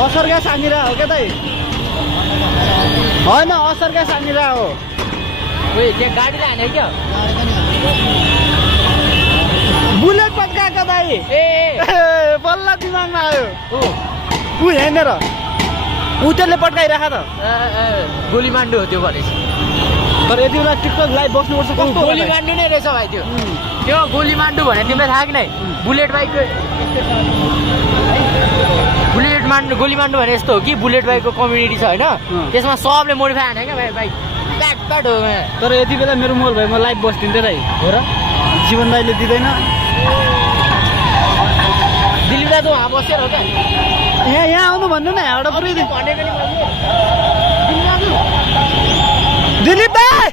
असर ग्यास हानिरहेको हो क्या दाइ होइन असर ग्यास हानिरहेको हो त्यहाँ गाडीले हाने क्या बुलेट पड्काएको दाइ ए बल्ल दिमागमा आयो ऊ हेर्ने र ऊ त्यसले पड्काइराख त गोली मान्डु हो त्यो भनेपछि तर यति बेला टिकटक लाइभ बस्नुपर्छ कस्तो गोली मान्डु नै रहेछ भाइ त्यो गोली मान्डु भने तिमीलाई थाहा कि नै बुलेट बाइकको गोली मान्डु भने यस्तो हो कि बुलेट बाइकको कम्युनिटी छ होइन त्यसमा सबले मोडिफाई हाने क्या बाइक प्याट हो तर यति बेला मेरो मोबाइल भाइ म लाइभ बस्दिन्थेँ दाइ हो र जीवन दाइले दिँदैन दिलीप दाजु वहाँ बसेर हो क्या यहाँ आउनु भन्नु न यहाँबाट पुरै भनेको नि दिलीप दाइ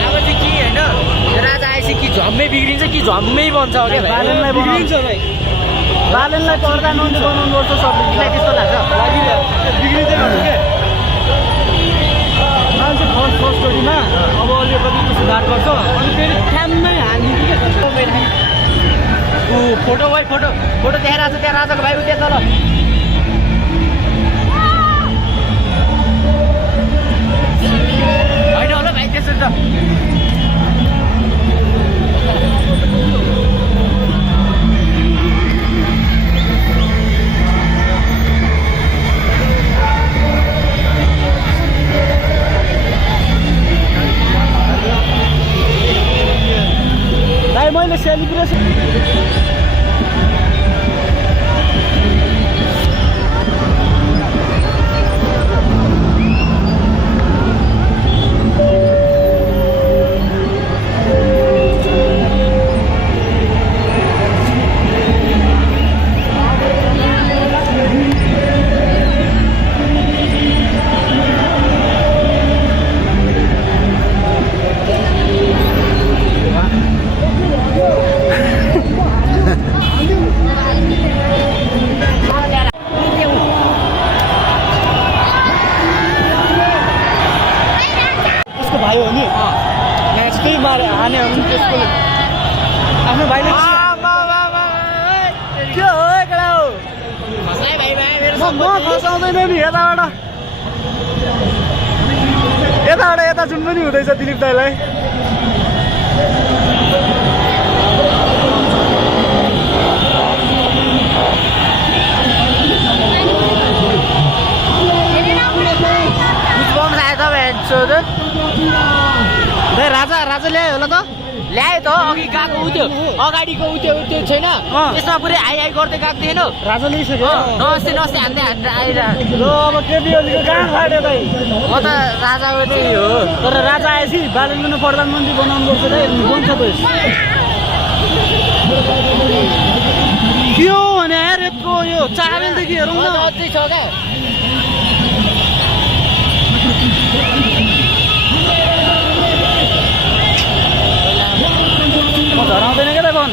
अब चाहिँ के होइन राजा आएपछि कि झम्मै बिग्रिन्छ कि झम्मै बन्छ हो क्या बालनलाई बिग्रिन्छ भाइ बालनलाई प्रधानमन्त्री बनाउनु पर्छ सबैलाई त्यस्तो लाग्छ बिग्रिँदैन के मान्छे फर्स्ट स्टोरीमा अब अलिकति सुधार गर्छ अनि फेरि ठ्याम्मै हालिदिन्छ क्या फोटो भाइ फोटो देखाइरहेको छ त्यहाँ राजाको भाइ उता तल होइन होला भाइ त्यसो त दाइ मैले सेलिब्रेसन भाइ हो नि त्यही मारे हाने हो नि त्यसको आफ्नो भाइले के हो एकडा हो म फसाउँदैन नि यताबाट यता जुन पनि हुँदैछ दिलीप दाइलाई राजा ल्यायो होला त ल्यायो त अघि गएको उठ्यो अगाडिको उठ्यो छैन त्यसमा पुरै आइ गर्दै गएको थिएन राजा ल्याइसक्यो नमस्ते हान्दै आइरहेको ल अब केपीओलीको कहाँ फाट्यो दाइ म त राजा चाहिँ हो तर राजा आएपछि बालनलाई प्रधानमन्त्री बनाउनु पर्छ दाइ बन्छ त के हो भने यार यत्रो यो चाबेलदेखि हेरौँ न अझै छ क्या म झराउँदैन क्या त बन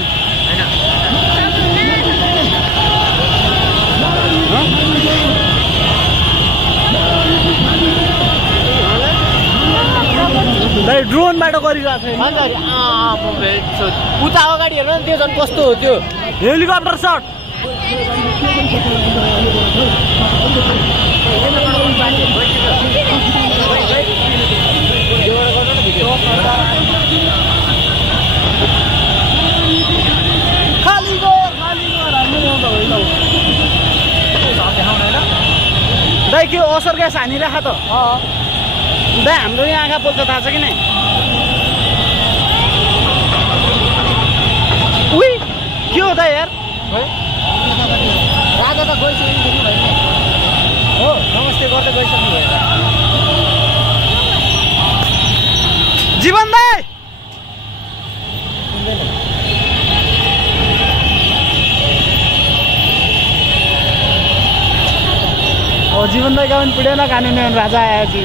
दाइ ड्रोनबाट गरिरहेको छ उता अगाडि हेर्नु न त्यो झन् कस्तो हो त्यो हेलिकप्टर सट दाइ के असर ग्यास हानिराख त दाइ हाम्रो यहाँ आँखा पोल्छ थाहा छ कि नै उही के हो दाइ यार राजा त गइसक्नु भयो हो नमस्ते गर्दै गइसक्नु भयो जीवन दाइ जीवन दाई का पनि पुढे ना कानुन राजा आएपछि